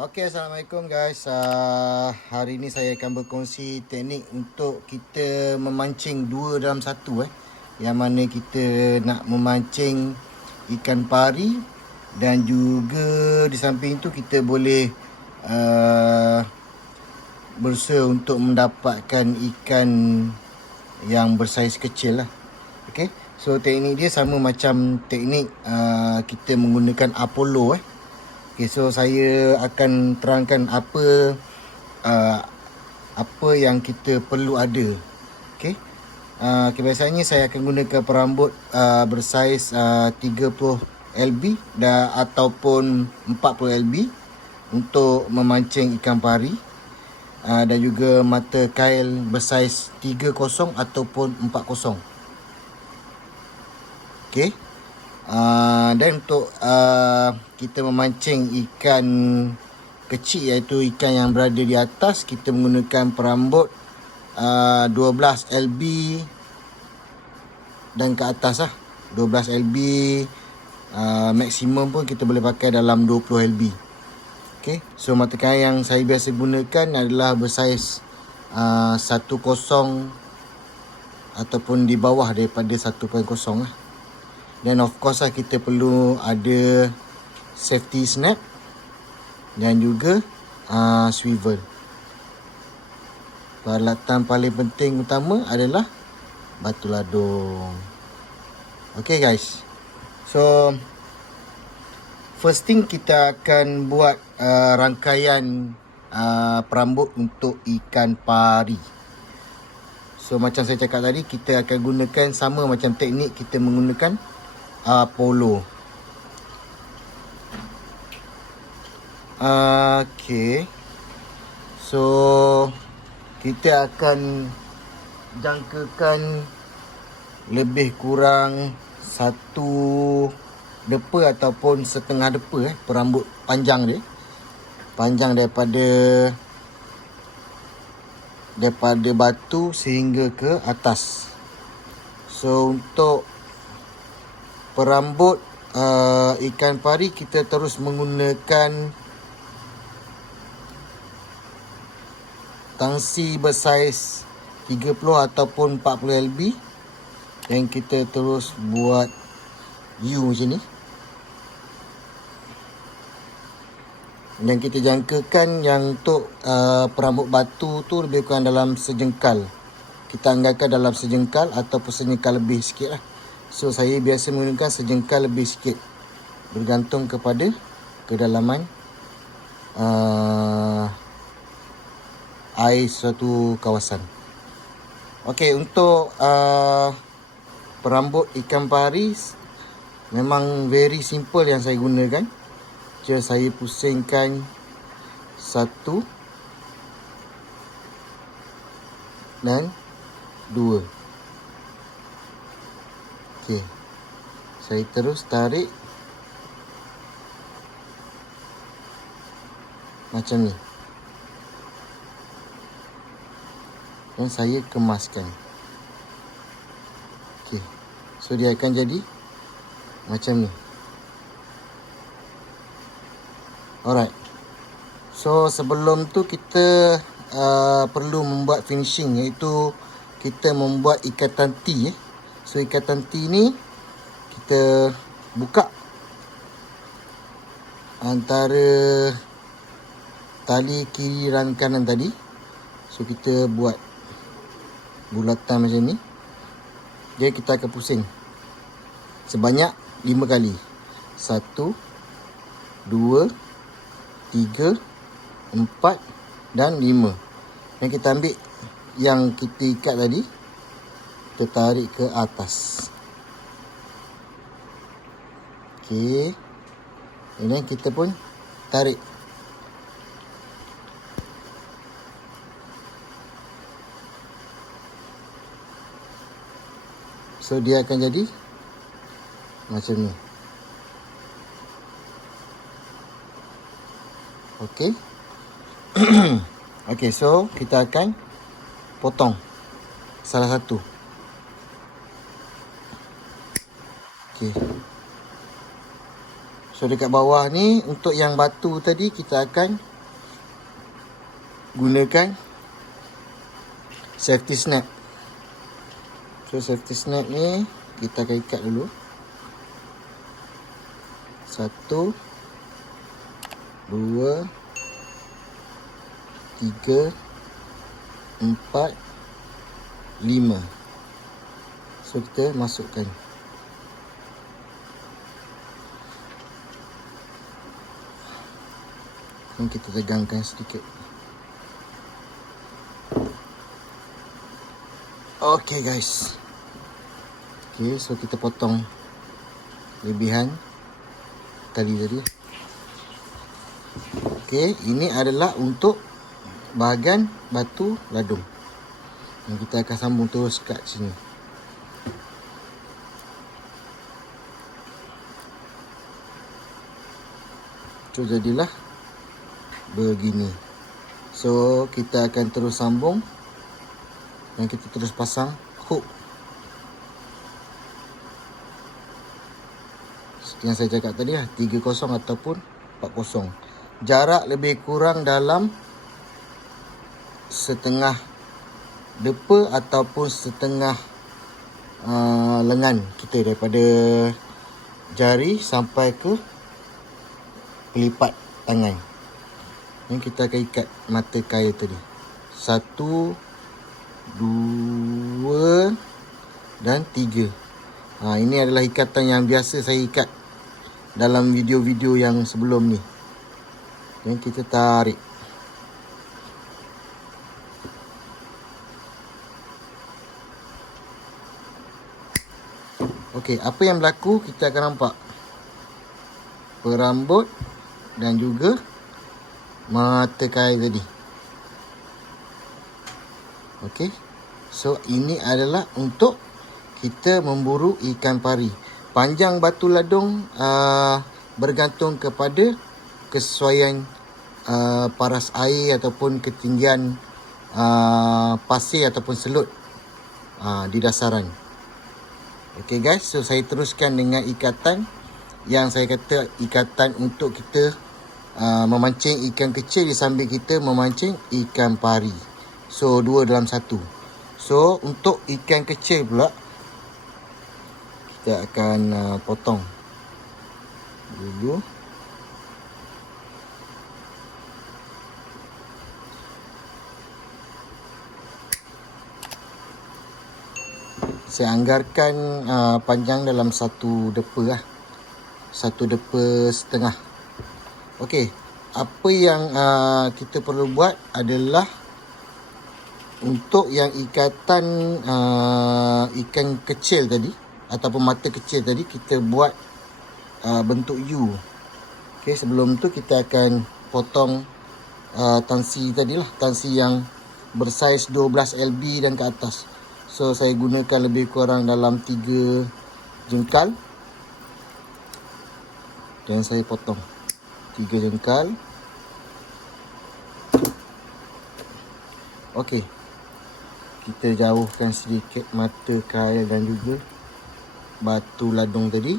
Okey, Assalamualaikum guys. Hari ini saya akan berkongsi teknik untuk kita memancing dua dalam satu Yang mana kita nak memancing ikan pari dan juga di samping itu kita boleh berusaha untuk mendapatkan ikan yang bersaiz kecil lah. Okey. So teknik dia sama macam teknik kita menggunakan Apollo Okay, so saya akan terangkan apa yang kita perlu ada. Okay. Biasanya saya akan gunakan perambut bersaiz 30 lb ataupun 40 lb untuk memancing ikan pari, dan juga mata kail bersaiz 30 ataupun 40. Okay. Dan untuk kita memancing ikan kecil, iaitu ikan yang berada di atas, kita menggunakan perambut 12 lb dan ke atas lah. 12 lb, maksimum pun kita boleh pakai dalam 20 lb. Okay. So mata kail yang saya biasa gunakan adalah bersaiz 10 ataupun di bawah daripada 1.0 lah. Dan of course lah, kita perlu ada safety snap dan juga swivel. Peralatan paling penting utama adalah batu ladung. Okay guys. So first thing, kita akan buat rangkaian perambut untuk ikan pari. So macam saya cakap tadi, kita akan gunakan sama macam teknik kita menggunakan Apollo. Okay. So kita akan jangkakan lebih kurang satu depa ataupun setengah depa perambut panjang dia. Panjang daripada batu sehingga ke atas. So untuk perambut ikan pari, kita terus menggunakan tangsi bersaiz 30 ataupun 40 lb, dan kita terus buat U macam ni. Dan kita jangkakan yang untuk perambut batu tu lebih kurang dalam sejengkal. Kita anggarkan dalam sejengkal ataupun sejengkal lebih sikit lah. So saya biasa menggunakan sejengkal lebih sikit, bergantung kepada kedalaman air suatu kawasan. Okey, untuk perambut ikan pari memang very simple yang saya gunakan. Saya pusingkan satu dan dua. Okey, saya terus tarik macam ni dan saya kemaskan. Okey, so dia akan jadi macam ni. Alright. So sebelum tu kita perlu membuat finishing, iaitu kita membuat ikatan T. So ikatan T ni kita buka antara tali kiri dan kanan tadi. So kita buat bulatan macam ni. Dia kita akan pusing sebanyak 5 kali. 1, 2, 3, 4 dan 5. Dan kita ambil yang kita ikat tadi, kita tarik ke atas. Okey. Dan kita pun tarik. So dia akan jadi macam ni. Okey. Okey, so kita akan potong salah satu. Okey. So dekat bawah ni, untuk yang batu tadi kita akan gunakan safety snap. So safety snap ni kita akan ikat dulu. 1, 2, 3, 4, 5. So kita masukkan. Dan kita tegangkan sedikit. Okay guys. Okay, so kita potong lebihan tali tadi. Okay, ini adalah untuk bahagian batu ladung. Dan kita akan sambung terus kat sini. So jadilah begini. So kita akan terus sambung dan kita terus pasang hook. Yang saya cakap tadi lah, 30 ataupun 40. Jarak lebih kurang dalam setengah depa ataupun setengah lengan kita, daripada jari sampai ke pelipat tangan. Ini kita akan ikat mata kail tadi. 1, 2 dan 3. Ini adalah ikatan yang biasa saya ikat dalam video-video yang sebelum ni. Dan kita tarik. Okey, apa yang berlaku kita akan nampak perambut dan juga mata kail tadi. Okey. So ini adalah untuk kita memburu ikan pari. Panjang batu ladung bergantung kepada kesesuaian paras air ataupun ketinggian pasir ataupun selut di dasaran. Okey guys, so saya teruskan dengan ikatan yang saya kata ikatan untuk kita memancing ikan kecil sambil kita memancing ikan pari. So 2 dalam 1. So untuk ikan kecil pula kita akan potong dulu. Saya anggarkan panjang dalam 1 depa lah. 1 depa setengah. Okey, apa yang kita perlu buat adalah untuk yang ikatan ikan kecil tadi ataupun mata kecil tadi, kita buat bentuk U. Okey, sebelum tu kita akan potong tansi tadilah, tansi yang bersaiz 12 LB dan ke atas. So saya gunakan lebih kurang dalam 3 jengkal. Dan saya potong 3 jengkal. Okey. Kita jauhkan sedikit mata kail dan juga batu ladung tadi.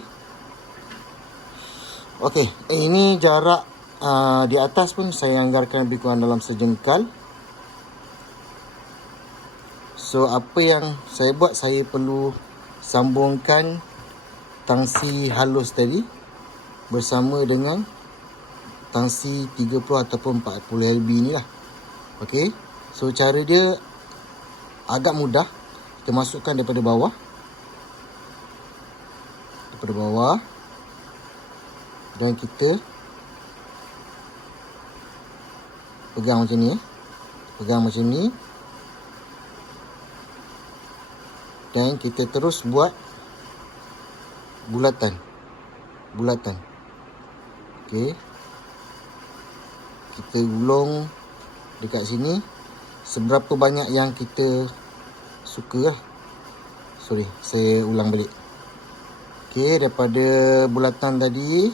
Okey, ini jarak di atas pun saya anggarkan lebih kurang dalam sejengkal. So apa yang saya buat, saya perlu sambungkan tangsi halus tadi bersama dengan tangsi 30 ataupun 40 LB ni lah. Okey. So cara dia agak mudah. Kita masukkan daripada bawah. Daripada bawah. Dan kita pegang macam ni. Pegang macam ni. Dan kita terus buat bulatan. Bulatan. Okey. Kita gulung dekat sini seberapa banyak yang kita suka lah. Sorry, saya ulang balik. Okey, daripada bulatan tadi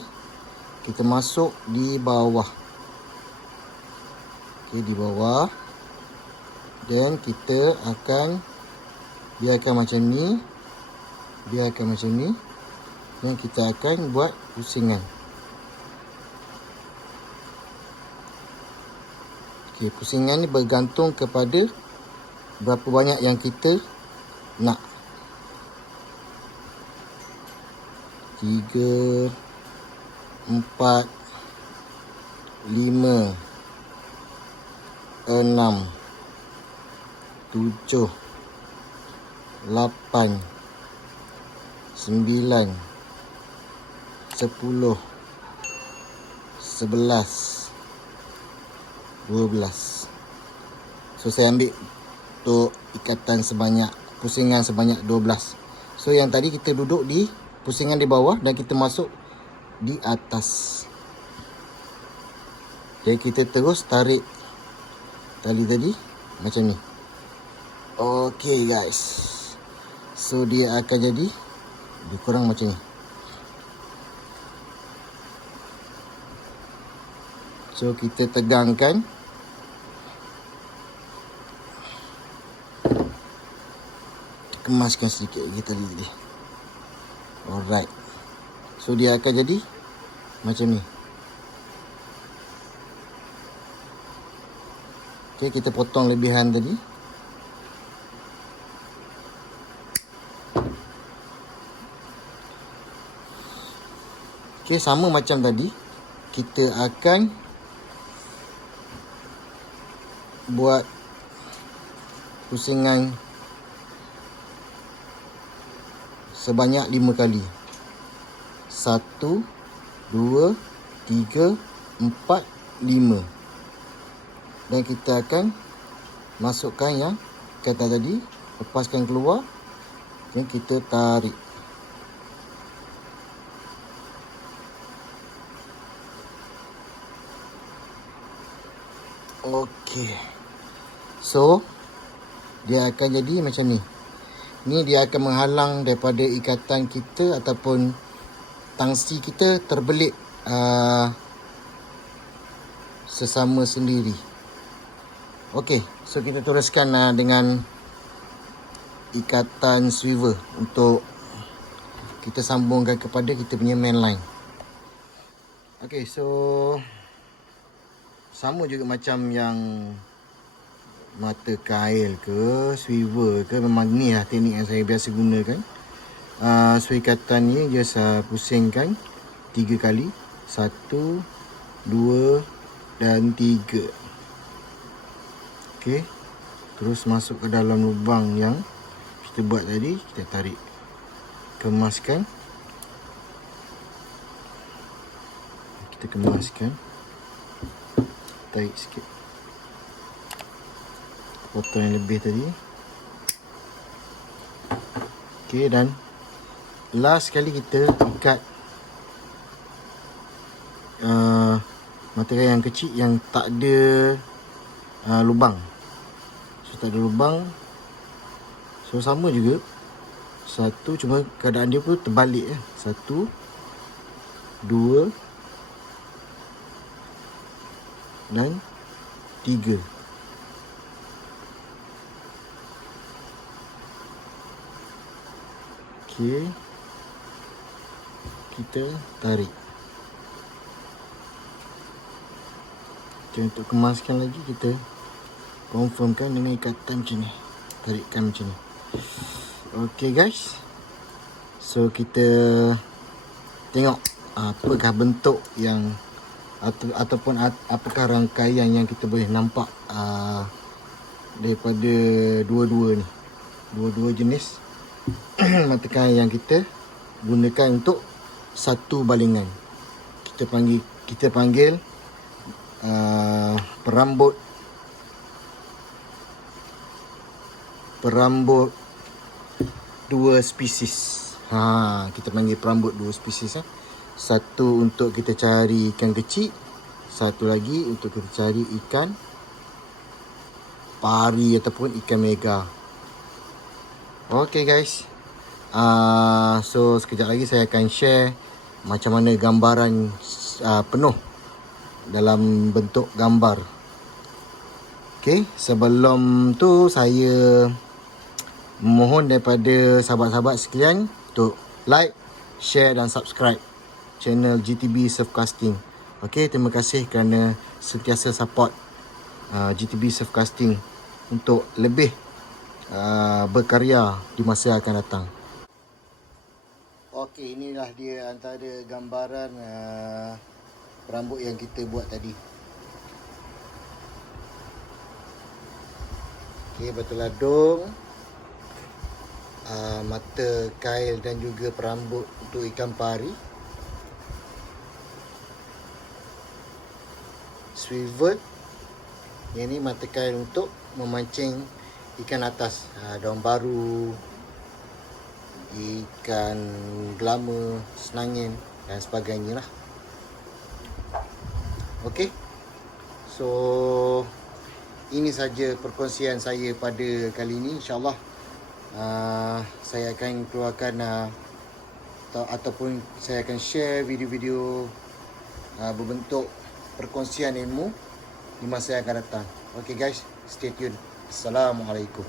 kita masuk di bawah. Okey, di bawah. Dan kita akan biarkan macam ni. Biarkan macam ni. Dan kita akan buat pusingan. Okey, pusingan ni bergantung kepada berapa banyak yang kita nak. 3, 4, 5, 6, 7, 8, 9, 10, 11, 12. So saya ambil untuk ikatan sebanyak, pusingan sebanyak 12. So yang tadi kita duduk di pusingan di bawah dan kita masuk di atas. Jadi kita terus tarik tali tadi macam ni. Okay guys, so dia akan jadi lebih kurang macam ni. So kita tegangkan. Kemaskan sedikit lagi tali tadi. Alright. So dia akan jadi macam ni. Okay, kita potong lebihan tadi. Okay, sama macam tadi. Kita akan buat pusingan sebanyak 5 kali. 1, 2, 3, 4, 5. Dan kita akan masukkan yang kata tadi, lepaskan keluar dan kita tarik. Okey. So dia akan jadi macam ni. Ni dia akan menghalang daripada ikatan kita ataupun tangsi kita terbelit sesama sendiri. Okey, so kita teruskan dengan ikatan swivel untuk kita sambungkan kepada kita punya main line. Okey, so sama juga macam yang mata kail ke, swivel ke, memang ni lah teknik yang saya biasa gunakan. So ikatan ni just pusingkan 3 kali. 1, 2 dan 3. Okey. Terus masuk ke dalam lubang yang kita buat tadi, kita tarik. Kemaskan. Kita kemaskan. Tarik sikit. Potong yang lebih tadi. Okey, dan last kali kita ikat mata kail yang kecil yang tak ada lubang. So tak ada lubang. So sama juga. 1, cuma keadaan dia pun terbalik. 1, 2 dan 3. Okey. Kita tarik. Okay, untuk kemaskan lagi kita confirmkan dengan ikatan macam ni. Tarikkan macam ni. Okey guys. So kita tengok apakah bentuk yang ataupun apakah rangkaian yang kita boleh nampak daripada dua-dua ni. Dua-dua jenis mata kail yang kita gunakan untuk satu balingan. Kita panggil perambut dua spesies. Kita panggil perambut dua spesies. Satu untuk kita cari ikan kecil, satu lagi untuk kita cari ikan pari ataupun ikan mega. Okay guys. So sekejap lagi saya akan share macam mana gambaran penuh dalam bentuk gambar. Okay, sebelum tu saya mohon daripada sahabat-sahabat sekalian untuk like, share dan subscribe channel GTB Surfcasting. Okay, terima kasih kerana sentiasa support GTB Surf Casting untuk lebih berkarya di masa yang akan datang. Okey, inilah dia antara gambaran rambut yang kita buat tadi. Okey, batu ladung, mata kail dan juga perambut untuk ikan pari. Swivel, yang ni mata kail untuk memancing ikan atas, daun baru, ikan gelama, senangin dan sebagainya lah. Okey, so ini saja perkongsian saya pada kali ini. InsyaAllah saya akan keluarkan ataupun saya akan share video-video berbentuk perkongsian ilmu di masa yang akan datang. Okay guys, stay tune. Assalamualaikum.